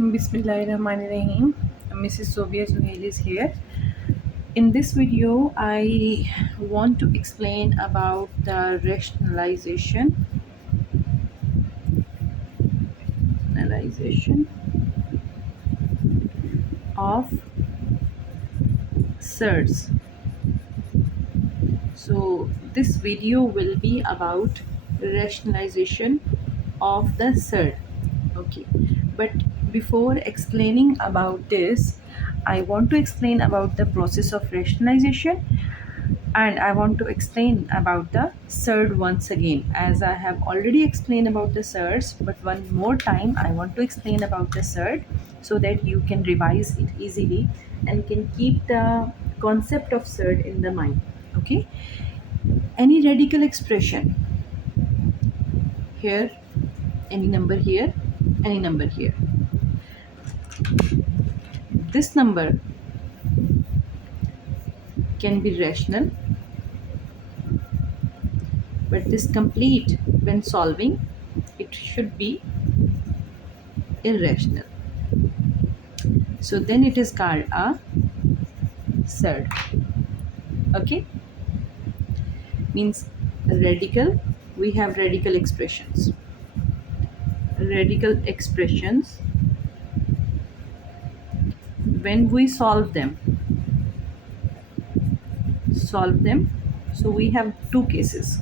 Bismillahirrahmanirrahim. Mrs. Sobia Zuhail is here. In this video, I want to explain about the rationalization of surds. So this video will be about rationalization of the surd. Okay, but before explaining about this, I want to explain about the process of rationalization, and I want to explain about the surd once again, as I have already explained about the surds, but one more time I want to explain about the surd so that you can revise it easily and can keep the concept of surd in the mind. Okay, any radical expression here, any number here, any number here, this number can be rational, but this complete when solving it should be irrational. So then it is called a surd. Okay, means radical, we have radical expressions. Radical expressions, when we solve them, so we have two cases.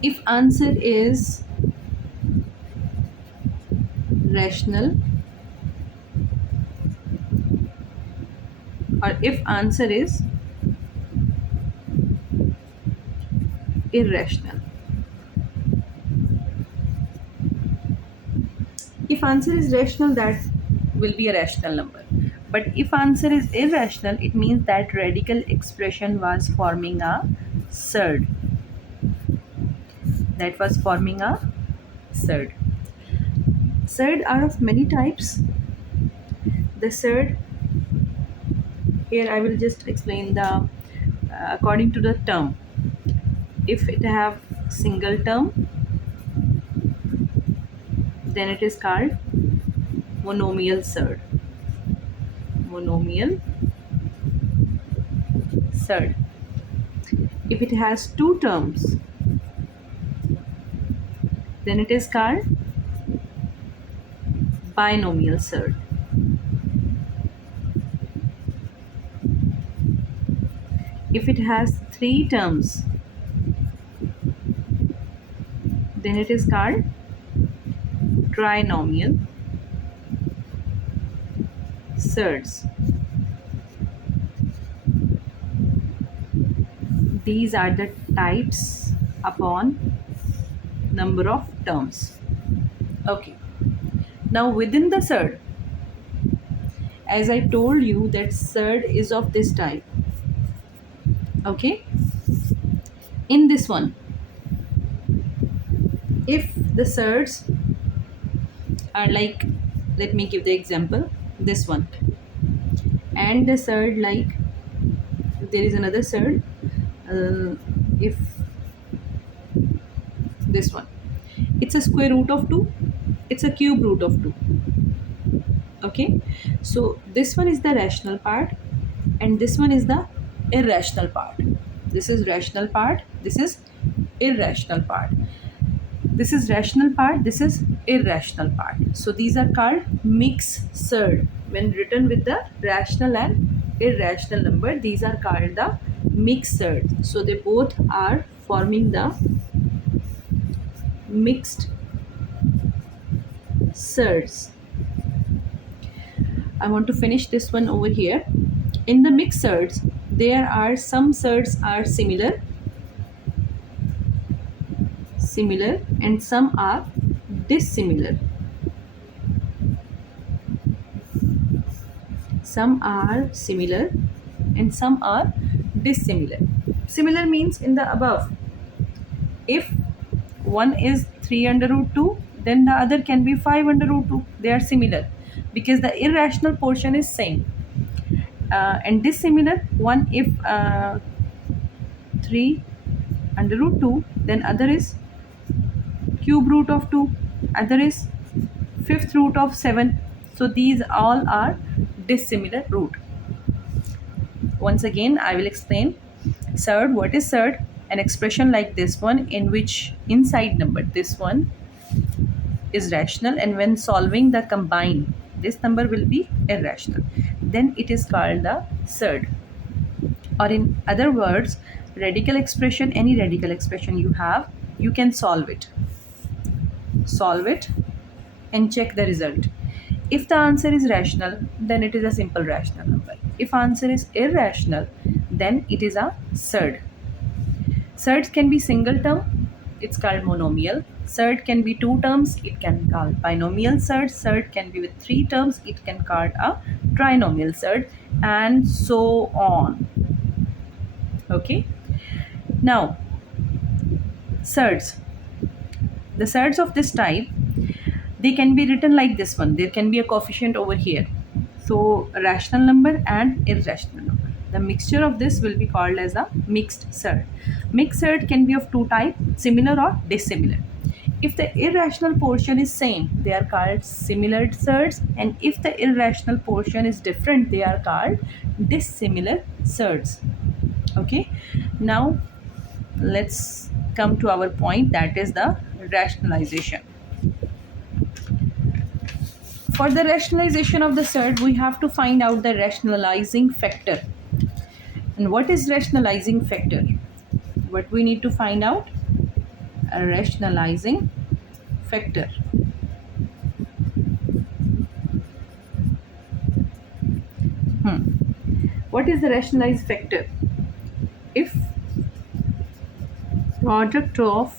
If answer is rational, or if answer is irrational. If answer is rational, that will be a rational number. But if answer is irrational, it means that radical expression was forming a surd. That was forming a surd. Surd are of many types. The surd, here I will just explain the according to the term. If it have single term, then it is called monomial surd. Monomial surd. If it has two terms, then it is called binomial surd. If it has three terms, then it is called trinomial surds. These are the types upon number of terms. Okay, now within the surd, as I told you that surd is of this type. Okay, in this one, if the surds are like, let me give the example, this one, and the surd like, there is another surd, if this one, it's a square root of 2, it's a cube root of 2. Okay, so this one is the rational part and this one is the irrational part. This is rational part, this is irrational part. This is rational part, this is irrational part. So these are called mixed surd. When written with the rational and irrational number, these are called the mixed surd. So they both are forming the mixed surds. I want to finish this one over here. In the mixed surds, there are some surds are similar, and some are dissimilar. Some are similar and some are dissimilar. Similar means in the above. If one is 3 under root 2, then the other can be 5 under root 2. They are similar because the irrational portion is same. And dissimilar, one if 3 under root 2, then other is cube root of 2, other is fifth root of 7. So these all are dissimilar root. Once again, I will explain. Surd, what is surd? An expression like this one in which inside number, this one is rational, and when solving the combine, this number will be irrational. Then it is called the surd. Or in other words, radical expression, any radical expression you have, you can solve it. Solve it and check the result. If the answer is rational, then it is a simple rational number. If answer is irrational, then it is a surd. Surds can be single term, it's called monomial. Surd can be two terms, it can be called binomial surd. Surd can be with three terms, it can called a trinomial surd, and so on. Okay. Now, surds. The surds of this type, they can be written like this one. There can be a coefficient over here. So a rational number and irrational number. The mixture of this will be called as a mixed surd. Mixed surd can be of two types, similar or dissimilar. If the irrational portion is same, they are called similar surds, and if the irrational portion is different, they are called dissimilar surds. Okay. Now let's come to our point, that is the rationalization. For the rationalization of the surd, we have to find out the rationalizing factor. And what is rationalizing factor? What we need to find out? A rationalizing factor. What is the rationalized factor? If product of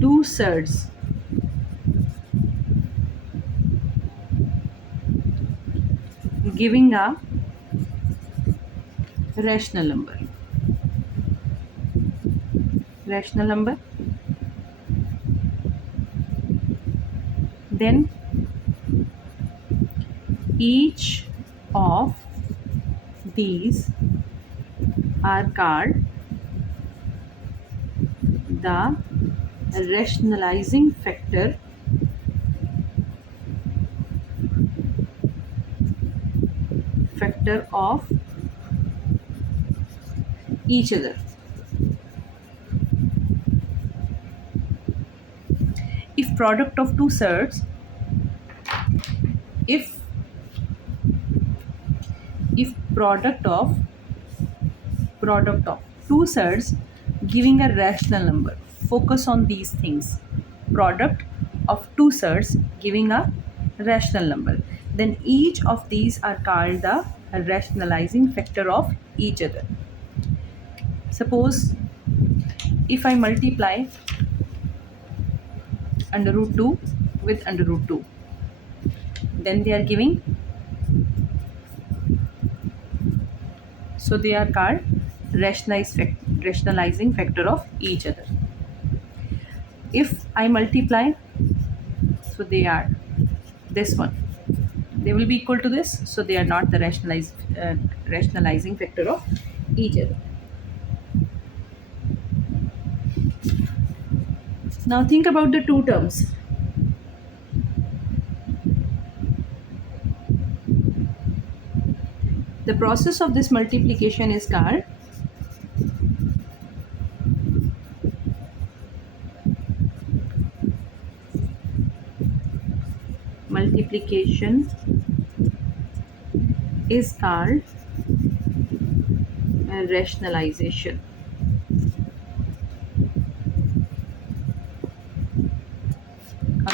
two surds giving a rational number, then each of these are called the rationalizing factor of each other. If product of two surds, if product of two surds giving a rational number, focus on these things. Product of two surds giving a rational number, then each of these are called the rationalizing factor of each other. Suppose if I multiply under root 2 with under root 2, then they are giving, so they are called rationalizing factor of each other. If I multiply, so they are this one, they will be equal to this, so they are not the rationalizing factor of each other. Now think about the two terms. The process of this multiplication is called rationalization.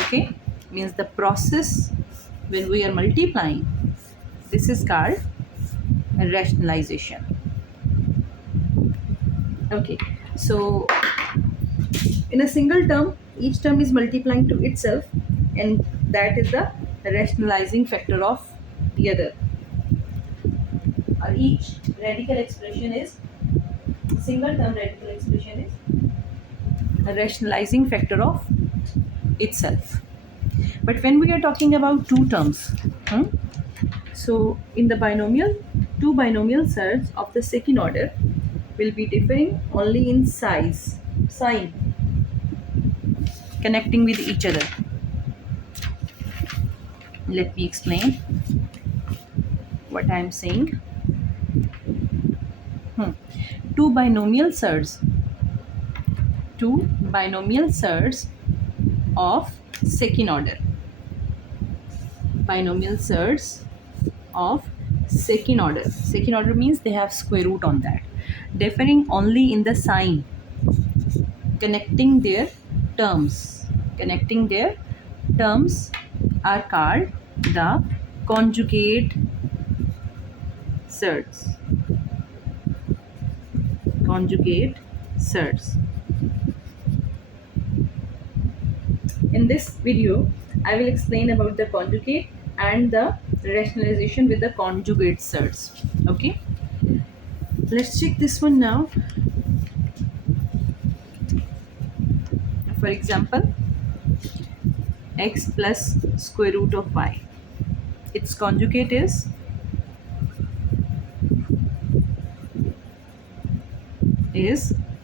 Okay, means the process when we are multiplying, this is called rationalization. Okay, so in a single term, each term is multiplying to itself, and that is the rationalizing factor of the other. Or each radical expression is, single term radical expression is a rationalizing factor of itself. But when we are talking about two terms, so in the binomial, two binomial surds of the second order will be differing only in sign, connecting with each other. Let me explain what I am saying. Hmm. Two binomial surds, two binomial surds of second order. Binomial surds of second order. Second order means they have square root on that, differing only in the sign, connecting their terms. Connecting their terms are called the conjugate surds. Conjugate surds. In this video, I will explain about the conjugate and the rationalization with the conjugate surds. Okay, let's check this one now. For example, x plus square root of y. Its conjugate is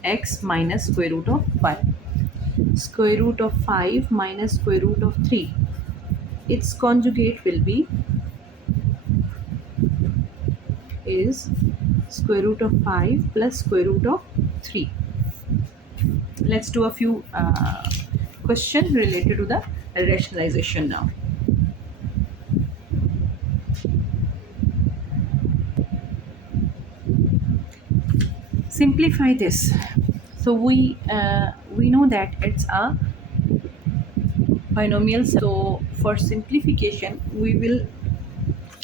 x minus square root of y. Square root of 5 minus square root of 3. Its conjugate will be is square root of 5 plus square root of 3. Let's do a few question related to the rationalization now. Simplify this. So we know that it's a binomial. So for simplification, we will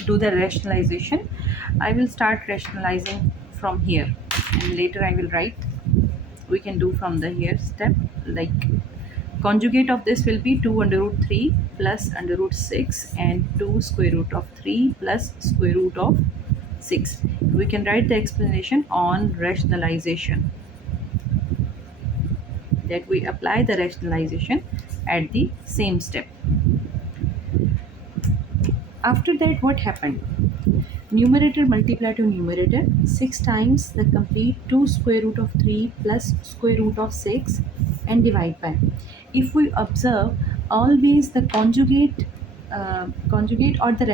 do the rationalization. I will start rationalizing from here, and later I will write. We can do from the here step, like conjugate of this will be 2 under root 3 plus under root 6 and 2 square root of 3 plus square root of 6. We can write the explanation on rationalization, that we apply the rationalization at the same step. After that, what happened? Numerator multiply to numerator 6 times the complete 2 square root of 3 plus square root of 6 and divide by. If we observe, always the conjugate or the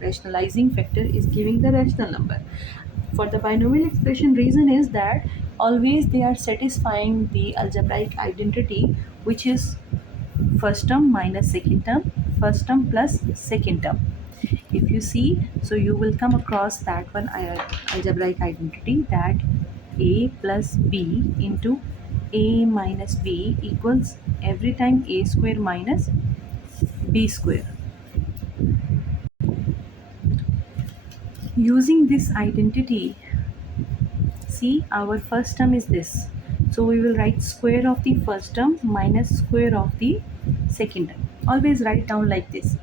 rationalizing factor is giving the rational number. For the binomial expression, reason is that always they are satisfying the algebraic identity, which is first term minus second term, first term plus second term. If you see, so you will come across that one algebraic identity, that a plus b into a minus b equals every time a square minus b square. Using this identity, see, our first term is this, so we will write square of the first term minus square of the second term. Always write down like this,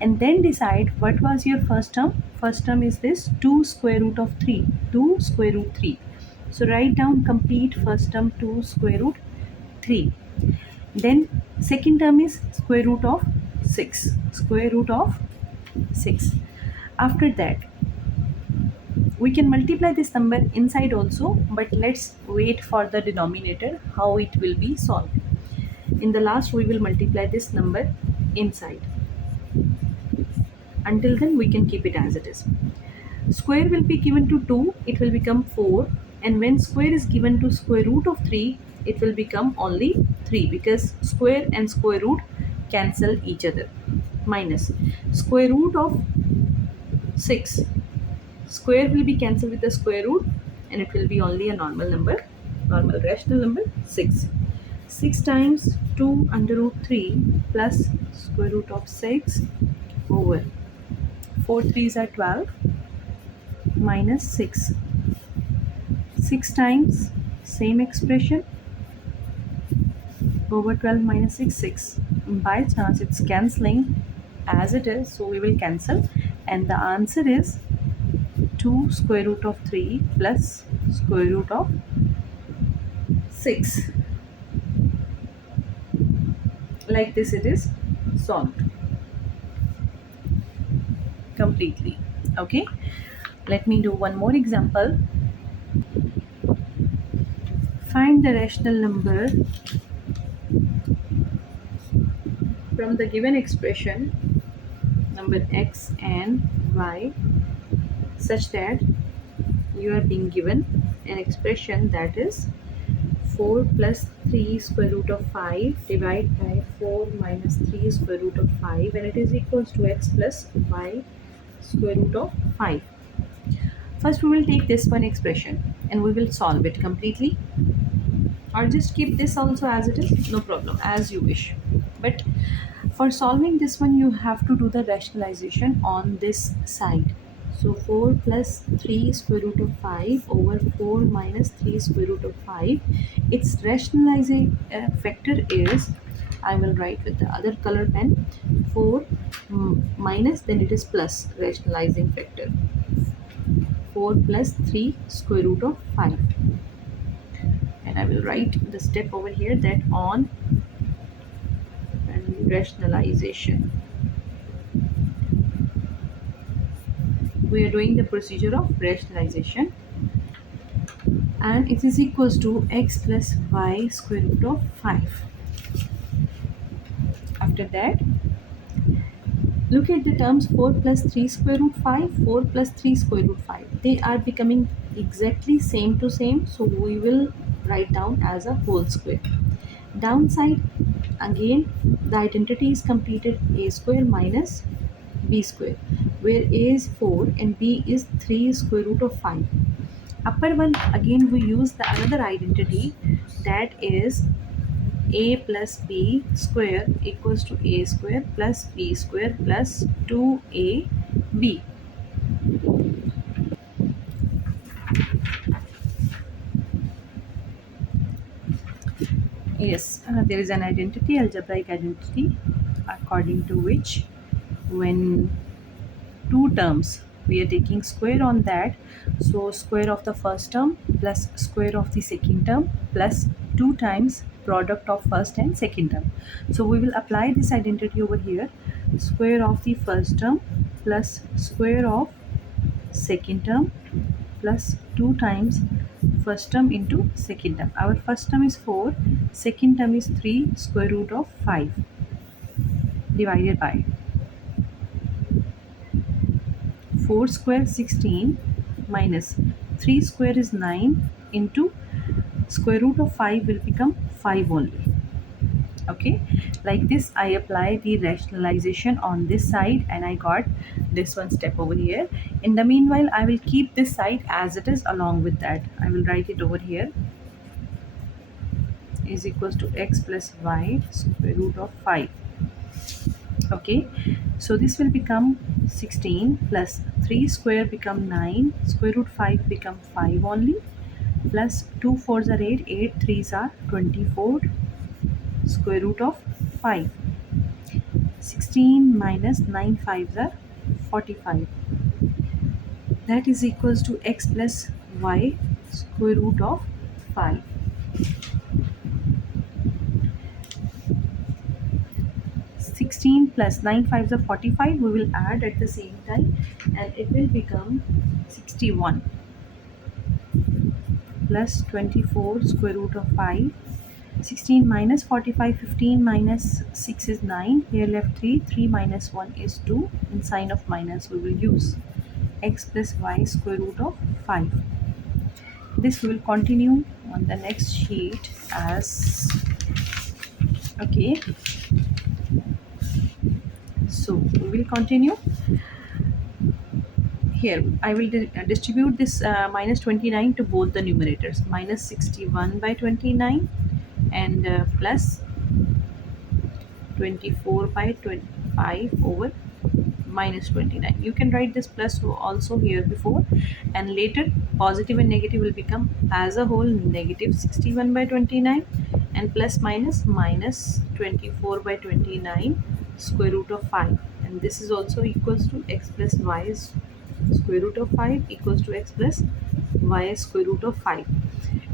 and then decide what was your first term. First term is this 2 square root of 3, 2 square root 3. So write down complete first term 2 square root 3. Then second term is square root of 6, square root of 6. After that, we can multiply this number inside also, but let's wait for the denominator, how it will be solved. In the last, we will multiply this number inside. Until then, we can keep it as it is. Square will be given to 2, it will become 4, and when square is given to square root of 3, it will become only 3, because square and square root cancel each other. Minus square root of 6, square will be cancelled with the square root, and it will be only a normal number, normal rational number 6. 6 times 2 under root 3 plus square root of 6 over 4 3s are 12 minus 6. 6 times same expression over 12 minus 6, 6. By chance it's cancelling as it is, so we will cancel, and the answer is 2 square root of 3 plus square root of 6. Like this it is solved completely. Okay, let me do one more example. Find the rational number from the given expression number x and y, such that you are being given an expression that is 4 plus 3 square root of 5 divided by 4 minus 3 square root of 5, and it is equals to x plus y square root of 5. First we will take this one expression and we will solve it completely, or just keep this also as it is, no problem, as you wish. But for solving this one you have to do the rationalization on this side. So 4 plus 3 square root of 5 over 4 minus 3 square root of 5, its rationalizing factor is, I will write with the other color pen, 4 minus, then it is plus rationalizing factor, 4 plus 3 square root of 5, and I will write the step over here that on and rationalization. We are doing the procedure of rationalization, and it is equals to x plus y square root of 5. After that, look at the terms 4 plus 3 square root 5, 4 plus 3 square root 5. They are becoming exactly same to same, so we will write down as a whole square. Downside, again, the identity is completed, a square minus b square, where a is 4 and b is 3 square root of 5. Upper one, again we use the another identity, that is a plus b square equals to a square plus b square plus 2ab. Yes, there is an identity, algebraic identity, according to which when two terms we are taking square on that, so square of the first term plus square of the second term plus 2 times product of first and second term. So we will apply this identity over here, square of the first term plus square of second term plus 2 times first term into second term. Our first term is 4, second term is 3 square root of 5 divided by 4 square 16 minus 3 square is 9 into square root of 5 will become 5 only. Okay, like this I apply the rationalization on this side and I got this one step over here. In the meanwhile, I will keep this side as it is. Along with that, I will write it over here, is equals to x plus y square root of 5. Okay, so this will become 16 plus 3 square become 9, square root 5 become 5 only, plus 2 4s are 8, 8 3s are 24, square root of 5. 16 minus 9 5s are 45. That is equals to x plus y square root of 5. 16 plus 9 5s are 45. We will add at the same time and it will become 61 plus 24 square root of 5. 16 minus 45, 15 minus 6 is 9. Here left 3. 3 minus 1 is 2. In sign of minus we will use x plus y square root of 5. This will continue on the next sheet as, okay. So we will continue. Here I will distribute this minus 29 to both the numerators, minus 61 by 29 and plus 24 by 25 over minus 29. You can write this plus also here before, and later positive and negative will become as a whole negative 61 by 29 and plus minus minus 24 by 29 square root of 5, and this is also equals to x plus y square root of 5 equals to x plus y square root of 5.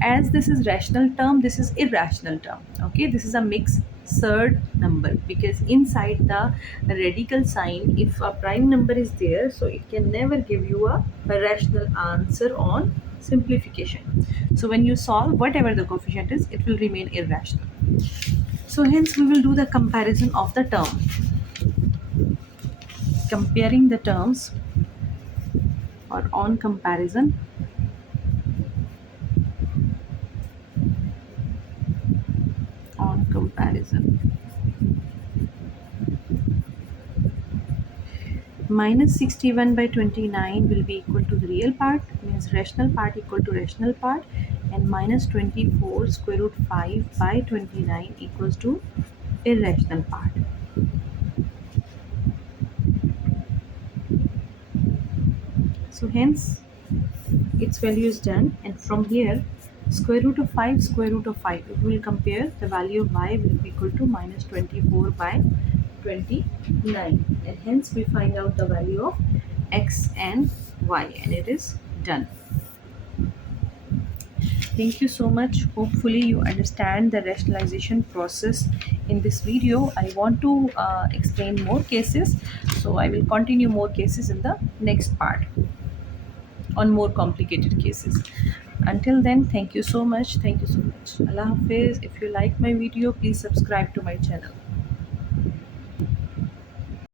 As this is rational term, this is irrational term. Okay, this is a mixed surd number because inside the radical sign, if a prime number is there, so it can never give you a rational answer on simplification. So when you solve whatever the coefficient is, it will remain irrational. So hence we will do the comparison of the term. Comparing the terms, or on comparison, on comparison. Minus 61 by 29 will be equal to the real part, means rational part equal to rational part, and minus 24 square root 5 by 29 equals to irrational part. So hence its value is done, and from here square root of 5, square root of 5, it will compare the value of y will be equal to minus 24 by 29, and hence we find out the value of x and y, and it is done. Thank you so much. Hopefully you understand the rationalization process in this video. I want to explain more cases, so I will continue more cases in the next part on more complicated cases. Until then, thank you so much. Thank you so much. Allah Hafiz. If you like my video, please subscribe to my channel.